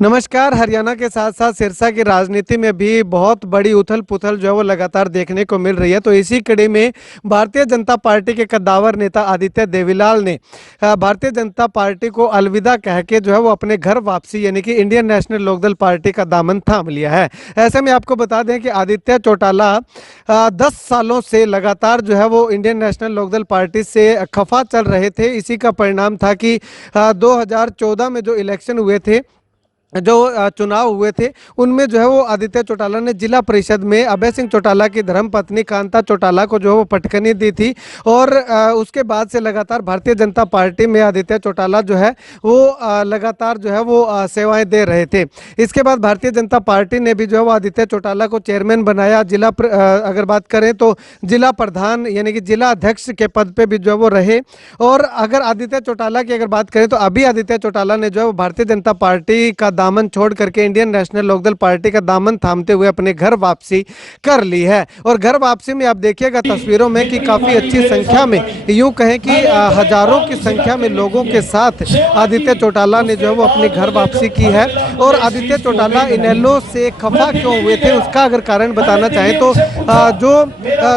नमस्कार। हरियाणा के साथ साथ सिरसा की राजनीति में भी बहुत बड़ी उथल पुथल जो है वो लगातार देखने को मिल रही है। तो इसी कड़ी में भारतीय जनता पार्टी के कद्दावर नेता आदित्य देवीलाल ने भारतीय जनता पार्टी को अलविदा कह के जो है वो अपने घर वापसी यानी कि इंडियन नेशनल लोकदल पार्टी का दामन थाम लिया है। ऐसे में आपको बता दें कि आदित्य चौटाला 10 सालों से लगातार जो है वो इंडियन नेशनल लोकदल पार्टी से खफा चल रहे थे। इसी का परिणाम था कि 2014 में जो इलेक्शन हुए थे, जो चुनाव हुए थे, उनमें जो है वो आदित्य चौटाला ने जिला परिषद में अभय सिंह चौटाला की धर्मपत्नी कांता चौटाला को जो है वो पटकनी दी थी। और उसके बाद से लगातार भारतीय जनता पार्टी में आदित्य चौटाला जो है वो लगातार जो है वो सेवाएं दे रहे थे। इसके बाद भारतीय जनता पार्टी ने भी जो है वो आदित्य चौटाला को चेयरमैन बनाया। अगर बात करें तो जिला प्रधान यानी कि जिला अध्यक्ष के पद पे भी जो है वो रहे। और अगर आदित्य चौटाला की अगर बात करें तो अभी आदित्य चौटाला ने जो है वो भारतीय जनता पार्टी का दामन छोड़ करके इंडियन नेशनल लोकदल पार्टी का दामन थामते हुए अपने घर वापसी कर ली है। और घर वापसी में आप देखिएगा तस्वीरों में कि काफी अच्छी संख्या में, यूं कहें कि हजारों की संख्या में लोगों के साथ आदित्य चौटाला ने जो है वो अपनी घर वापसी की है। और आदित्य चौटाला इनेलो से खफा क्यों हुए थे उसका अगर कारण बताना चाहें तो जो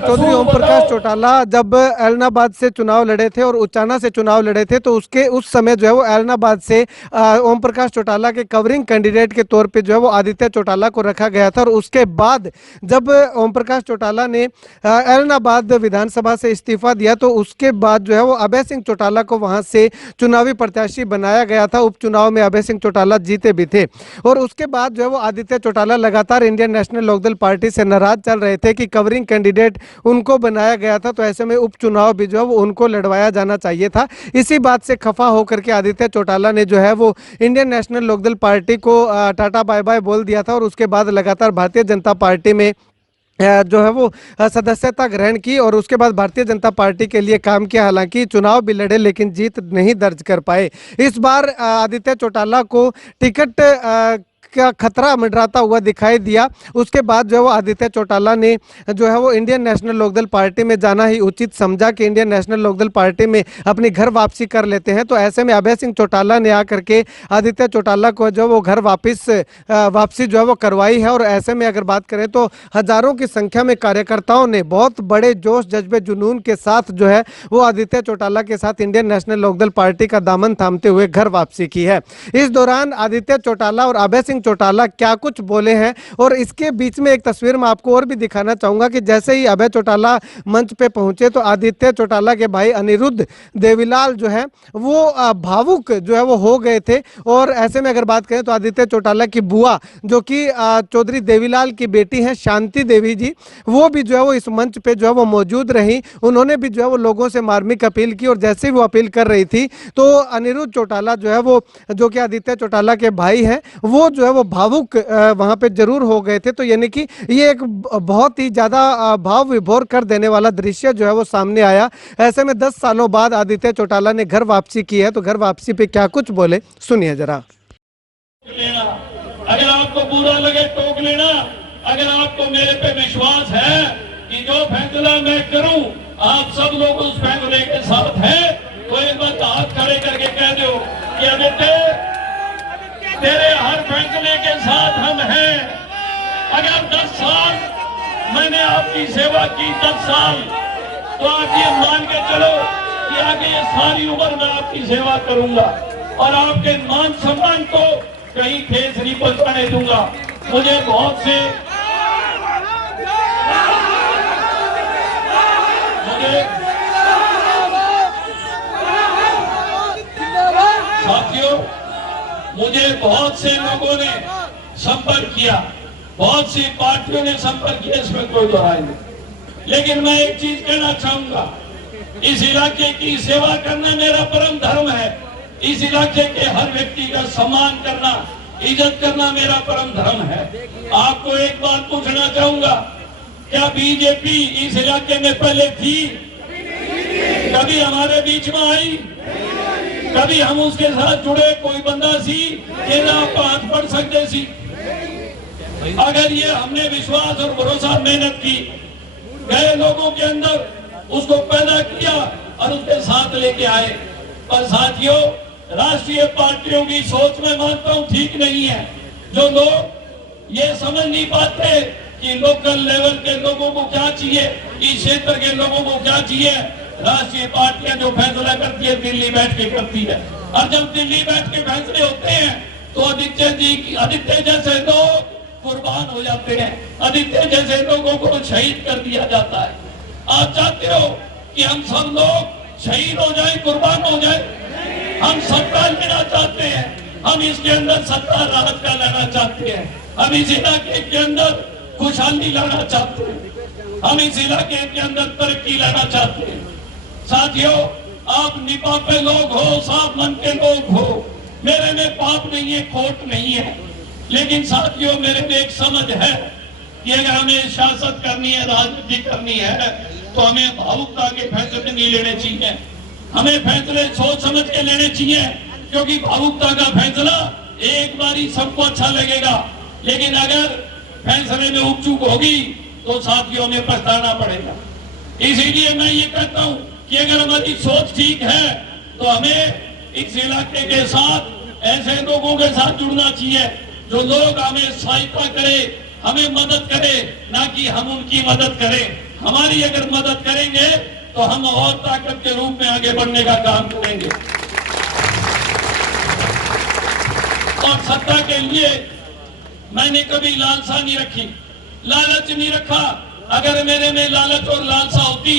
चौधरी ओम प्रकाश चौटाला जब ऐलनाबाद से चुनाव लड़े थे और उचाना से चुनाव लड़े थे, तो उस समय जो है वो ऐलनाबाद से ओम प्रकाश चौटाला के कवरिंग कैंडिडेट के तौर पे जो है वो आदित्य चौटाला को रखा गया था। और उसके बाद जब ओम प्रकाश चौटाला ने ऐलनाबाद विधानसभा से इस्तीफा दिया, तो उसके बाद जो है वो अभय सिंह चौटाला को वहां से चुनावी प्रत्याशी बनाया गया था। उपचुनाव में अभय सिंह चौटाला जीते भी थे। और उसके बाद जो है वो आदित्य चौटाला लगातार इंडियन नेशनल लोकदल पार्टी से नाराज चल रहे थे कि कवरिंग कैंडिडेट उनको बनाया गया था, तो ऐसे में उपचुनाव भी जो है वो उनको लड़वाया जाना चाहिए था। इसी बात से खफा होकर के आदित्य चौटाला ने जो है वो इंडियन नेशनल लोकदल पार्टी को टाटा बाय बाय बोल दिया था। और उसके बाद लगातार भारतीय जनता पार्टी में जो है वो सदस्यता ग्रहण की और उसके बाद भारतीय जनता पार्टी के लिए काम किया। हालांकि चुनाव भी लड़े लेकिन जीत नहीं दर्ज कर पाए। इस बार आदित्य चौटाला को टिकट का खतरा मंडराता हुआ दिखाई दिया। उसके बाद जो है वो आदित्य चौटाला ने जो है वो इंडियन नेशनल लोकदल पार्टी में जाना ही उचित समझा कि इंडियन नेशनल लोकदल पार्टी में अपनी घर वापसी कर लेते हैं। तो ऐसे में अभय सिंह चौटाला ने आकर के आदित्य चौटाला को जो वो घर वापसी जो है वो करवाई है। और ऐसे में अगर बात करें तो हजारों की संख्या में कार्यकर्ताओं ने बहुत बड़े जोश जज्बे जुनून के साथ जो है वो आदित्य चौटाला के साथ इंडियन नेशनल लोकदल पार्टी का दामन थामते हुए घर वापसी की है। इस दौरान आदित्य चौटाला और अभय सिंह चौटाला क्या कुछ बोले हैं, और इसके बीच में एक तस्वीर मैं आपको और भी दिखाना चाहूंगा कि जैसे ही अभय चौटाला मंच पे पहुंचे तो आदित्य चौटाला के भाई अनिरुद्ध देवीलाल जो है वो भावुक जो है वो हो गए थे। और ऐसे में अगर बात करें तो आदित्य चौटाला की बुआ जो कि चौधरी देवीलाल की बेटी है शांति देवी जी, वो भी जो है वो इस मंच पे जो है वो मौजूद रही। उन्होंने भी जो है वो लोगों से मार्मिक अपील की और जैसे ही वो अपील कर रही थी तो अनिरुद्ध चौटाला जो है वो, जो कि आदित्य चौटाला के भाई हैं, वो जो है वो भावुक वहां पे जरूर हो गए थे। तो यानी कि ये एक बहुत ही ज्यादा भाव विभोर कर देने वाला दृश्य जो है वो सामने आया। ऐसे में 10 सालों बाद आदित्य चौटाला ने घर वापसी की है, तो घर वापसी पे क्या कुछ बोले सुनिए जरा। अगर आपको बुरा लगे टोक लेना, अगर आपको मेरे पे विश्वास है कि जो फैसला मैं करूं आप सब लोग उस फैसले के साथ हैं, तो एक बार हाथ खड़े करके कह दो कि आदित्य तेरे हर फैसले के साथ हम हैं। अगर 10 साल मैंने आपकी सेवा की, 10 साल, तो आप ये मान के चलो कि आगे ये सारी उम्र मैं आपकी सेवा करूंगा और आपके मान सम्मान को कहीं ठेस नहीं पहुंचाने दूंगा। मुझे बहुत से साथियों, मुझे बहुत से लोगों ने संपर्क किया, बहुत सी पार्टियों ने संपर्क किया, इसमें कोई दोहराई नहीं। लेकिन मैं एक चीज कहना चाहूंगा, इस इलाके की सेवा करना मेरा परम धर्म है। इस इलाके के हर व्यक्ति का सम्मान करना, इज्जत करना मेरा परम धर्म है। आपको एक बात पूछना चाहूंगा, क्या बीजेपी इस इलाके में पहले थी? कभी हमारे बीच में आई? कभी हम उसके साथ जुड़े कोई बंदा सी कि आप हाथ पढ़ सकते सी? अगर ये हमने विश्वास और भरोसा मेहनत की, गए लोगों के अंदर उसको पैदा किया और उसके साथ लेके आए। पर साथियों, राष्ट्रीय पार्टियों की सोच में मानता हूं ठीक नहीं है। जो लोग ये समझ नहीं पाते कि लोकल लेवल के लोगों को क्या चाहिए, इस क्षेत्र के लोगों को क्या चाहिए। राष्ट्रीय पार्टियां जो फैसला करती है दिल्ली बैठ के करती है, और जब दिल्ली बैठ के फैसले होते हैं तो आदित्य जैसे लोग कुर्बान हो जाते हैं, आदित्य जैसे लोगों को शहीद कर दिया जाता है। आप चाहते हो कि हम सब लोग शहीद हो जाए, कुर्बान हो जाए? हम सत्ता लेना चाहते हैं, हम इसके अंदर सत्ता राहत का लेना चाहते हैं, हम इस इलाके के अंदर खुशहाली लाना चाहते हैं, हम इस इलाके के अंदर तरक्की लाना चाहते हैं। साथियों, आप निपापे लोग हो, साफ मन के लोग हो, मेरे में पाप नहीं है, खोट नहीं है, लेकिन साथियों मेरे में एक समझ है कि अगर हमें शासक करनी है, राजनीति करनी है, तो हमें भावुकता के फैसले नहीं लेने चाहिए, हमें फैसले सोच समझ के लेने चाहिए, क्योंकि भावुकता का फैसला एक बारी सबको अच्छा लगेगा, लेकिन अगर फैसले में उपचूक होगी तो साथियों में पछताना पड़ेगा। इसीलिए मैं ये कहता हूं कि अगर हमारी सोच ठीक है तो हमें इस इलाके के साथ ऐसे लोगों के साथ जुड़ना चाहिए जो लोग हमें सहायता करे, हमें मदद करे, ना कि हम उनकी मदद करें। हमारी अगर मदद करेंगे तो हम और ताकत के रूप में आगे बढ़ने का काम करेंगे। और सत्ता के लिए मैंने कभी लालसा नहीं रखी, लालच नहीं रखा। अगर मेरे में लालच और लालसा होती,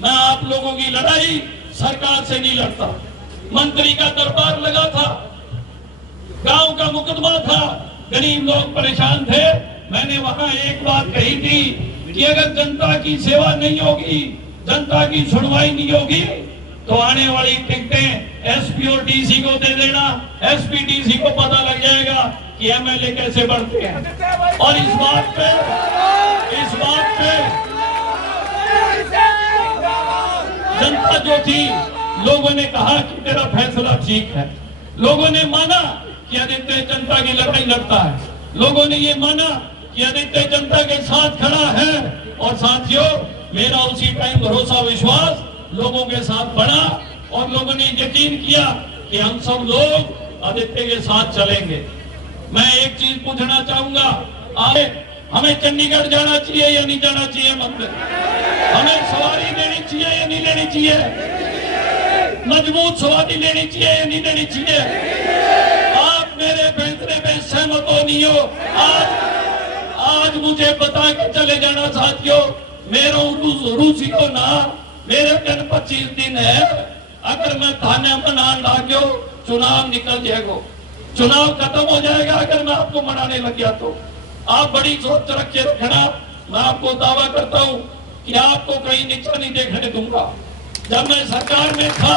मैं आप लोगों की लड़ाई सरकार से नहीं लड़ता। मंत्री का दरबार लगा था, गांव का मुकदमा था, गरीब लोग परेशान थे। मैंने वहां एक बात कही थी कि अगर जनता की सेवा नहीं होगी, जनता की सुनवाई नहीं होगी, तो आने वाली टिकटें एसपी और डीसी को दे देना। एसपी डीसी को पता लग जाएगा कि एमएलए कैसे बढ़ते हैं। और इस बात पे जनता जो थी, लोगों ने कहा कि तेरा फैसला ठीक है। लोगों ने माना कि आदित्य जनता की लड़ाई लड़ता है, लोगों ने ये माना कि आदित्य जनता के साथ खड़ा है। और साथियों, मेरा उसी टाइम भरोसा विश्वास लोगों के साथ बढ़ा और लोगों ने यकीन किया कि हम सब लोग आदित्य के साथ चलेंगे। मैं एक चीज पूछना चाहूंगा, हमें चंडीगढ़ जाना चाहिए या नहीं जाना चाहिए? मंदिर हमें सवारी लेनी चाहिए या नहीं लेनी चाहिए? मजबूत सवारी लेनी चाहिए या नहीं लेनी चाहिए? आप मेरे फैसले में सहमत हो नहीं हो? आज मुझे बता के चले जाना साथियों। मेरा रूसी को ना, मेरे 25 दिन है, अगर मैं थाने में ना लागो, चुनाव निकल जाएगा, चुनाव खत्म हो जाएगा। अगर मैं आपको मनाने लग गया तो आप बड़ी सोच रख के रखना। मैं आपको दावा करता हूं कि आपको कहीं नीचा नहीं देखने दूंगा। जब मैं सरकार में था,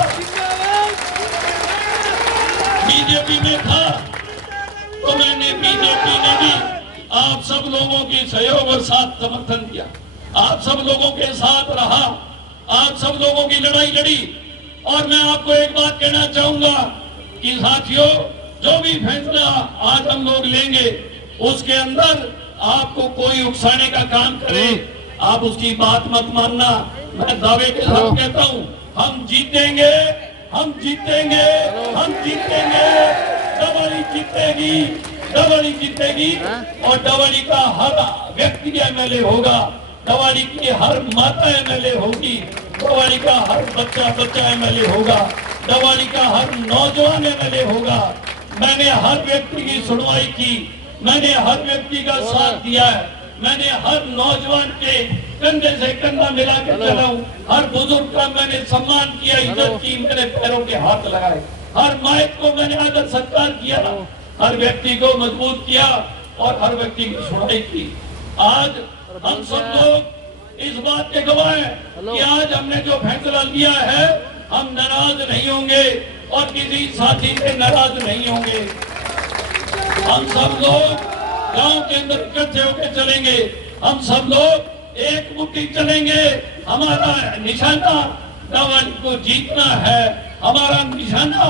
बीजेपी में था, तो मैंने बीजेपी ने भी आप सब लोगों की सहयोग और साथ समर्थन किया, आप सब लोगों के साथ रहा, आप सब लोगों की लड़ाई लड़ी। और मैं आपको एक बात कहना चाहूंगा कि साथियों, जो भी फैसला आज हम लोग लेंगे, उसके अंदर आपको कोई उकसाने का काम करे, आप उसकी बात मत मानना। मैं दावे के साथ कहता हूं, हम जीतेंगे, हम जीतेंगे, हम जीतेंगे। डबली जीतेगी, डबली जीतेगी। और डबली का हर व्यक्ति एमएलए होगा, डबली की हर माता एमएलए होगी, डबली का हर बच्चा एमएलए होगा, डबली का हर नौजवान एमएलए होगा। मैंने हर व्यक्ति की सुनवाई की, मैंने हर व्यक्ति का साथ दिया है, मैंने हर नौजवान के कंधे से कंधा मिला कर चला हूं, हर बुजुर्ग का मैंने सम्मान किया, इज्जत की, मैंने पैरों के हाथ लगाए, हर माइक को मैंने आदर सत्कार किया, हर व्यक्ति को मजबूत किया और हर व्यक्ति की सुनवाई की। आज हम सब लोग इस बात के गवाह हैं कि आज हमने जो फैसला लिया है, हम नाराज नहीं होंगे और किसी साथी से नाराज नहीं होंगे। हम सब लोग गांव के अंदर इकट्ठे होकर चलेंगे, हम सब लोग एक मुट्ठी चलेंगे। हमारा निशाना दवाली को जीतना है, हमारा निशाना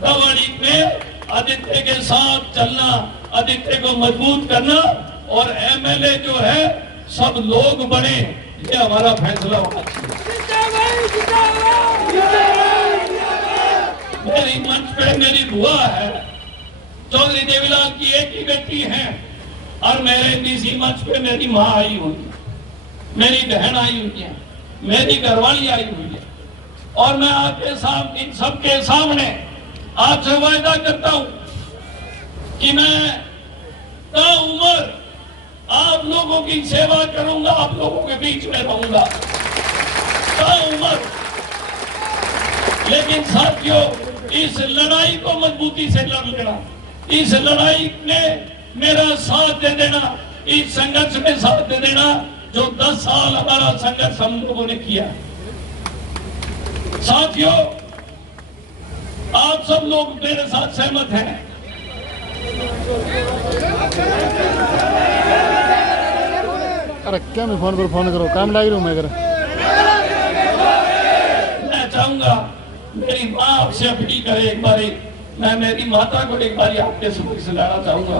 दवाली में आदित्य के साथ चलना, आदित्य को मजबूत करना और एमएलए जो है सब लोग बने, ये हमारा फैसला होना चाहिए। मेरी मंच पे मेरी बुआ है, चौधरी देवीलाल की एक ही बेटी है, और मेरे इसी मंच पे मेरी माँ आई हुई है, मेरी बहन आई हुई है, मेरी घरवाली आई हुई है। और मैं आपके सामने, इन सबके सामने आपसे वायदा करता हूं कि मैं ताउम्र आप लोगों की सेवा करूंगा, आप लोगों के बीच में रहूंगा ताउम्र। लेकिन साथियों, इस लड़ाई को मजबूती से लड़ लेना, इस लड़ाई में मेरा साथ दे देना, इस संघर्ष में साथ दे देना जो 10 साल हमारा संघर्ष हम लोगों ने किया। साथियों, आप सब लोग मेरे साथ सहमत हैं। अरे क्या मैं फोन करो काम लाग रहा हूँ मैं कर। मैं चाहूंगा मेरी माँ आपसे अपील करे, एक बार मैं मेरी माता को एक बार आपके समक्ष लाना चाहूंगा।